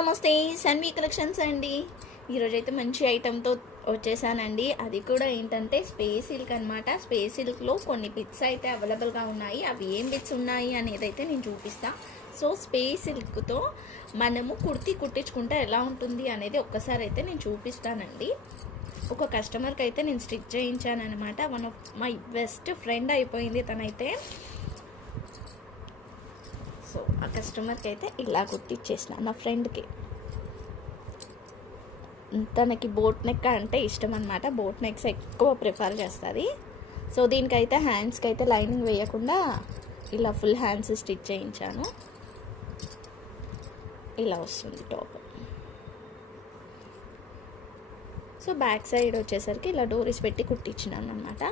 నమస్తే సన్వి కలెక్షన్స్ అండి. ఈరోజు అయితే మంచి ఐటెంతో వచ్చేసానండి. అది కూడా ఏంటంటే స్పేస్ సిల్క్ అనమాట స్పేస్ సిల్క్లో కొన్ని బిట్స్ అయితే అవైలబుల్గా ఉన్నాయి. అవి ఏం బిట్స్ ఉన్నాయి అనేది అయితే నేను చూపిస్తా. సో స్పేస్ సిల్క్తో మనము కుర్తి కుట్టించుకుంటే ఎలా ఉంటుంది అనేది ఒక్కసారి అయితే నేను చూపిస్తానండి. ఒక కస్టమర్కి అయితే నేను స్టిచ్ చేయించాను అనమాట one of my best friend అయిపోయింది తనైతే. సో ఆ కస్టమర్కి అయితే ఇలా కుట్టిచ్చేసిన నా ఫ్రెండ్కి. తనకి బోట్ నెక్ అంటే ఇష్టం అనమాట బోట్ నెక్స్ ఎక్కువ ప్రిఫర్ చేస్తుంది. సో దీనికైతే హ్యాండ్స్కి అయితే లైనింగ్ వేయకుండా ఇలా ఫుల్ హ్యాండ్స్ స్టిచ్ చేయించాను. ఇలా వస్తుంది టాప్. సో బ్యాక్ సైడ్ వచ్చేసరికి ఇలా డోరీస్ పెట్టి కుట్టించినాను అనమాట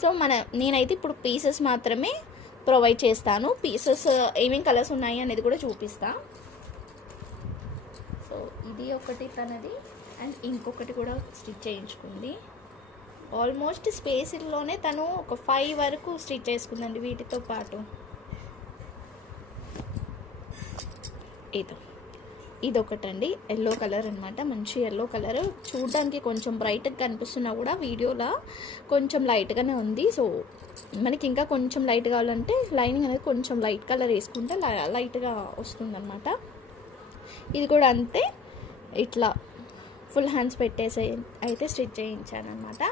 సో మన నేనైతే ఇప్పుడు పీసెస్ మాత్రమే ప్రొవైడ్ చేస్తాను. పీసెస్ uh, ఏమేం కలర్స్ ఉన్నాయి అనేది కూడా చూపిస్తా. సో ఇది ఒకటి తనది. అండ్ ఇంకొకటి కూడా స్టిచ్ చేయించుకుంది. ఆల్మోస్ట్ స్పేస్లోనే తను ఒక ఫైవ్ వరకు స్టిచ్ చేసుకుందండి వీటితో పాటు. ఇదో. ఇదొకటండి. ఎల్లో కలర్ అనమాట మంచి ఎల్లో కలర్ చూడడానికి కొంచెం బ్రైట్గా కనిపిస్తున్నా కూడా వీడియోలో కొంచెం లైట్గానే ఉంది. సో మనకి ఇంకా కొంచెం లైట్ కావాలంటే లైనింగ్ అనేది కొంచెం లైట్ కలర్ వేసుకుంటే లైట్గా వస్తుందన్నమాట. ఇది కూడా అంతే. ఇట్లా ఫుల్ హ్యాండ్స్ పెట్టేసి అయితే స్టిచ్ చేయించాను అనమాట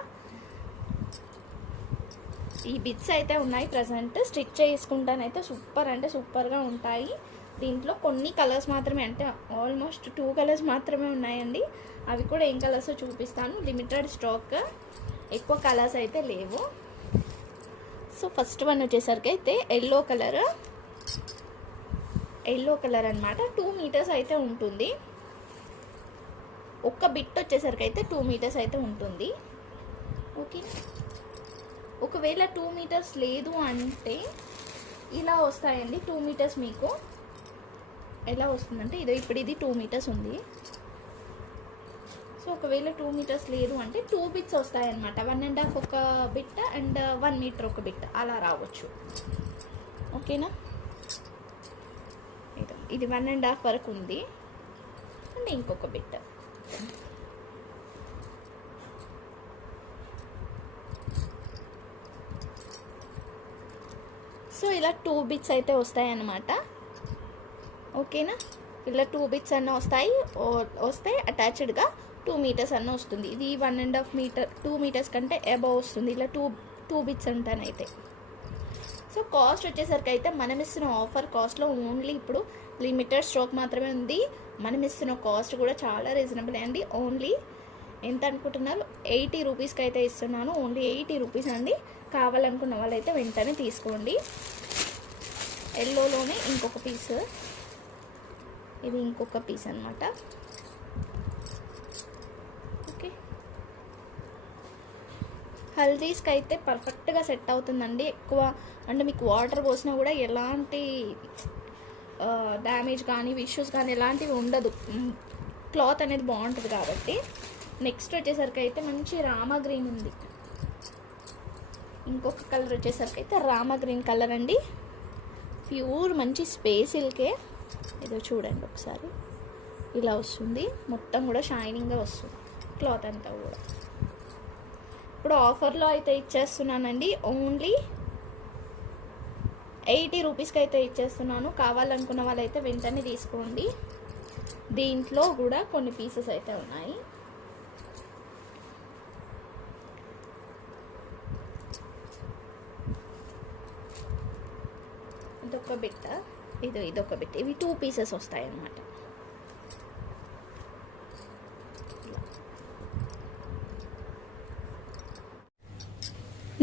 ఈ బిట్స్ అయితే ఉన్నాయి ప్రజెంట్ స్టిచ్ చేసుకుంటానైతే సూపర్ అంటే సూపర్గా ఉంటాయి. దీంట్లో కొన్ని కలర్స్ మాత్రమే అంటే ఆల్మోస్ట్ టూ కలర్స్ మాత్రమే ఉన్నాయండి. అవి కూడా ఏం కలర్స్ చూపిస్తాను. లిమిటెడ్ స్టాక్ ఎక్కువ కలర్స్ అయితే లేవు. సో ఫస్ట్ వన్ వచ్చేసరికి అయితే ఎల్లో కలర్ ఎల్లో కలర్ అనమాట టూ మీటర్స్ అయితే ఉంటుంది. ఒక్క బిట్ వచ్చేసరికి అయితే టూ మీటర్స్ అయితే ఉంటుంది. ఓకే ఒకవేళ టూ మీటర్స్ లేదు అంటే ఇలా వస్తాయండి టూ మీటర్స్ మీకు. ఎలా వస్తుందంటే ఇదో ఇప్పుడు ఇది టూ మీటర్స్ ఉంది. సో ఒకవేళ టూ మీటర్స్ లేదు అంటే టూ బిట్స్ వస్తాయన్నమాట. వన్ అండ్ హాఫ్ ఒక బిట్ అండ్ వన్ మీటర్ ఒక బిట్ అలా రావచ్చు. ఓకేనా? ఇది వన్ అండ్ హాఫ్ వరకు ఉంది. అండ్ ఇంకొక బిట్ సో ఇలా టూ బిట్స్ అయితే వస్తాయన్నమాట. ఓకేనా? ఇలా టూ బిట్స్ అన్న వస్తాయి. వస్తే అటాచ్డ్గా టూ మీటర్స్ అన్న వస్తుంది. ఇది one and half metre two metres కంటే అబవ్ వస్తుంది. ఇలా టూ టూ బిట్స్ అంటానైతే. సో కాస్ట్ వచ్చేసరికి అయితే మనం ఇస్తున్న ఆఫర్ కాస్ట్లో ఓన్లీ ఇప్పుడు లిమిటెడ్ స్ట్రోక్ మాత్రమే ఉంది. మనం ఇస్తున్న కాస్ట్ కూడా చాలా రీజనబుల్ అండి. ఓన్లీ ఎంత అనుకుంటున్నారు? ఎయిటీ రూపీస్కి అయితే ఇస్తున్నాను. ఓన్లీ ఎయిటీ రూపీస్ అండి. కావాలనుకున్న వాళ్ళైతే వెంటనే తీసుకోండి. ఎల్లోలోనే ఇంకొక పీస్ ఇది ఇంకొక పీస్ అనమాట ఓకే. హల్దీస్కి అయితే పర్ఫెక్ట్గా సెట్ అవుతుందండి. ఎక్కువ అంటే మీకు వాటర్ పోసినా కూడా ఎలాంటి డ్యామేజ్ కానీ ఇష్యూస్ కానీ ఎలాంటివి ఉండదు. క్లాత్ అనేది బాగుంటుంది కాబట్టి. నెక్స్ట్ వచ్చేసరికి అయితే మంచి రామా గ్రీన్ ఉంది. ఇంకొక కలర్ వచ్చేసరికి అయితే రామా గ్రీన్ కలర్ అండి. ప్యూర్ మంచి స్పేసిల్కే ఏదో చూడండి ఒకసారి. ఇలా వస్తుంది. మొత్తం కూడా షైనింగ్గా వస్తుంది. క్లాత్ అంతా కూడా. ఇప్పుడు ఆఫర్లో అయితే ఇచ్చేస్తున్నానండి. ఓన్లీ ఎయిటీ రూపీస్కి అయితే ఇచ్చేస్తున్నాను. కావాలనుకున్న వాళ్ళైతే వెంటనే తీసుకోండి. దీంట్లో కూడా కొన్ని పీసెస్ అయితే ఉన్నాయి. ఇదొక బిట్ట. ఇది ఇదొక బిట్ ఇవి టూ పీసెస్ వస్తాయి అన్నమాట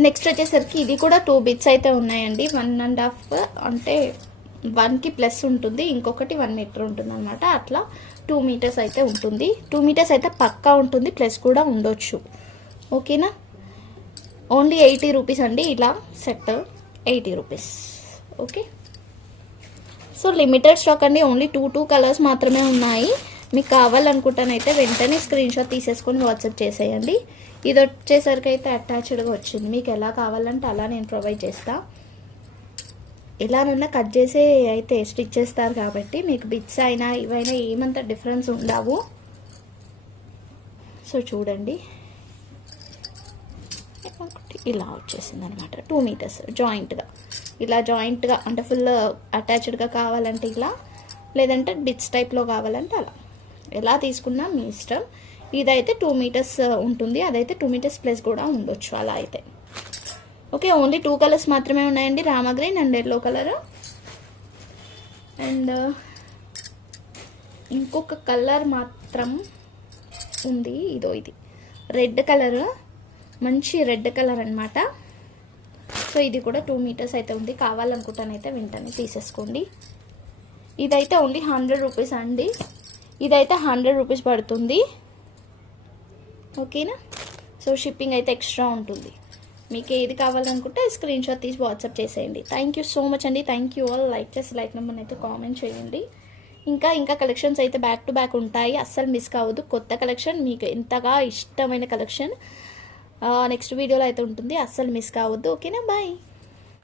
నెక్స్ట్ వచ్చేసరికి ఇది కూడా టూ బిట్స్ అయితే ఉన్నాయండి. వన్ అండ్ హాఫ్ అంటే వన్కి ప్లస్ ఉంటుంది ఇంకొకటి వన్ మీటర్ ఉంటుంది అనమాట అట్లా టూ మీటర్స్ అయితే ఉంటుంది. టూ మీటర్స్ అయితే పక్కా ఉంటుంది ప్లస్ కూడా ఉండొచ్చు. ఓకేనా? ఓన్లీ ఎయిటీ రూపీస్ అండి. ఇలా set eighty rupees okay so limited stock అండి ఓన్లీ టూ టూ కలర్స్ మాత్రమే ఉన్నాయి. మీకు కావాలనుకుంటానైతే వెంటనే స్క్రీన్ షాట్ తీసేసుకొని వాట్సాప్ చేసేయండి. ఇది వచ్చేసరికి అయితే అటాచ్డ్గా వచ్చింది. మీకు ఎలా కావాలంటే అలా నేను ప్రొవైడ్ చేస్తా. ఎలానన్నా కట్ చేసే అయితే స్టిచ్ చేస్తారు కాబట్టి మీకు బిట్స్ అయినా ఇవైనా ఏమంత డిఫరెన్స్ ఉండవు. సో చూడండి. ఇలా వచ్చేసింది అనమాట టూ మీటర్స్ జాయింట్గా ఇలా జాయింట్గా అంటే ఫుల్ అటాచ్డ్గా కావాలంటే ఇలా లేదంటే బిట్స్ టైప్లో కావాలంటే అలా. ఎలా తీసుకున్నా మీ ఇష్టం. ఇదైతే టూ మీటర్స్ uh, ఉంటుంది. అదైతే టూ మీటర్స్ ప్లస్ కూడా ఉండొచ్చు. అలా అయితే. ఓకే ఓన్లీ టూ కలర్స్ మాత్రమే ఉన్నాయండి. Rama green and yellow colour and ఇంకొక కలర్ మాత్రం ఉంది. ఇదో ఇది. రెడ్ కలర్ మంచి రెడ్ కలర్ అనమాట సో ఇది కూడా టూ మీటర్స్ అయితే ఉంది. కావాలనుకుంటానైతే వెంటనే తీసేసుకోండి. ఇదైతే ఓన్లీ హండ్రెడ్ రూపీస్ అండి. ఇదైతే హండ్రెడ్ రూపీస్ పడుతుంది. ఓకేనా? సో షిప్పింగ్ అయితే ఎక్స్ట్రా ఉంటుంది. మీకు ఏది కావాలనుకుంటే స్క్రీన్ షాట్ తీసి వాట్సాప్ చేసేయండి. థ్యాంక్ యూ సో మచ్ అండి. థ్యాంక్ యూ ఆల్ లైక్ చేసి లైక్ నెంబర్ని అయితే కామెంట్ చేయండి. ఇంకా ఇంకా కలెక్షన్స్ అయితే బ్యాక్ టు బ్యాక్ ఉంటాయి. అస్సలు మిస్ కావద్దు. కొత్త కలెక్షన్ మీకు ఎంతగా ఇష్టమైన కలెక్షన్ నెక్స్ట్ వీడియోలో అయితే ఉంటుంది. అస్సలు మిస్ కావద్దు. ఓకేనా బాయ్